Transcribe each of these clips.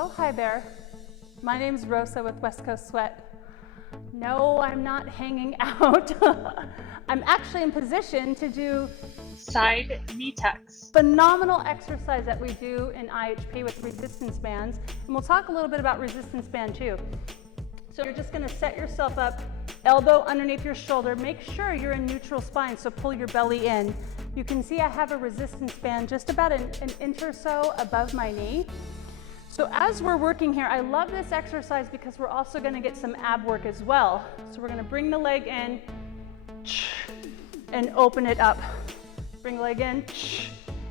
Oh, hi there. My name's Rosa with West Coast Sweat. No, I'm not hanging out. I'm actually in position to do side knee tucks. Phenomenal exercise that we do in IHP with resistance bands. And we'll talk a little bit about resistance band too. So you're just gonna set yourself up, elbow underneath your shoulder. Make sure you're in neutral spine, so pull your belly in. You can see I have a resistance band just about an inch or so above my knee. So as we're working here, I love this exercise because we're also gonna get some ab work as well. So we're gonna bring the leg in and open it up. Bring the leg in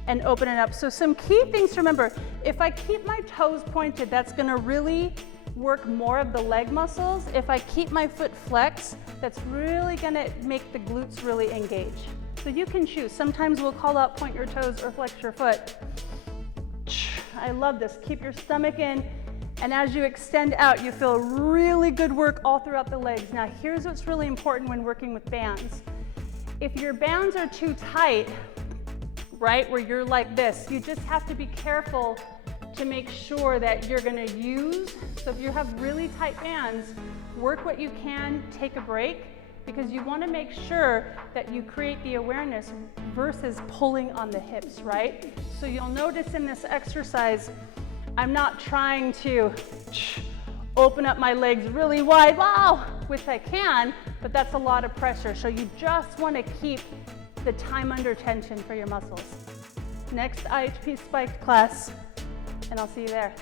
and open it up. So some key things to remember, if I keep my toes pointed, that's gonna really work more of the leg muscles. If I keep my foot flexed, that's really gonna make the glutes really engage. So you can choose. Sometimes we'll call out point your toes or flex your foot. I love this. Keep your stomach in, and as you extend out, you feel really good work all throughout the legs. Now, here's what's really important when working with bands. If your bands are too tight, right, where you're like this, you just have to be careful to make sure that you're gonna use. So if you have really tight bands, work what you can, take a break, because you wanna make sure that you create the awareness versus pulling on the hips, right? So you'll notice in this exercise, I'm not trying to open up my legs really wide, wow, which I can, but that's a lot of pressure. So you just wanna keep the time under tension for your muscles. Next IHP spiked class, and I'll see you there.